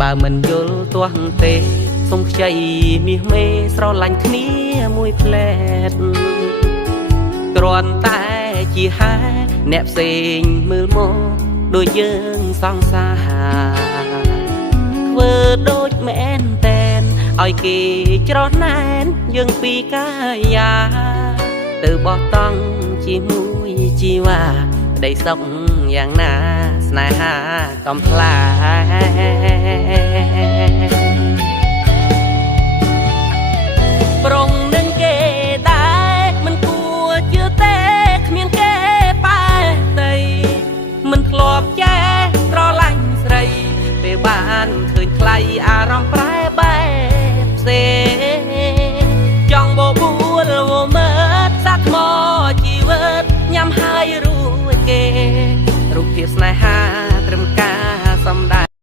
បើមិនយល់ទាស់ទេសុំខ្ចីមាសមេស្រឡាញ់គ្នាមួយផ្លែតគ្រាន់តែជាហេតុអ្នកផ្សេងមើលមកដូចយើងសង្សារធ្វើដូចមែនតែនឲ្យគេច្រោះណែនយើងពីកាយាទៅបោះតង់ជាមួយជីវ៉ាក្តីសុខយ៉ាងណាស្នេហាកំផ្លាប្រុងនឹងគេដែរមិនគួរជឿទេគ្មានគេប៉ែតីមិនធ្លាប់ចេះស្រឡាញ់ស្រីពេលបានឃើញថ្លៃអារម្មណ៍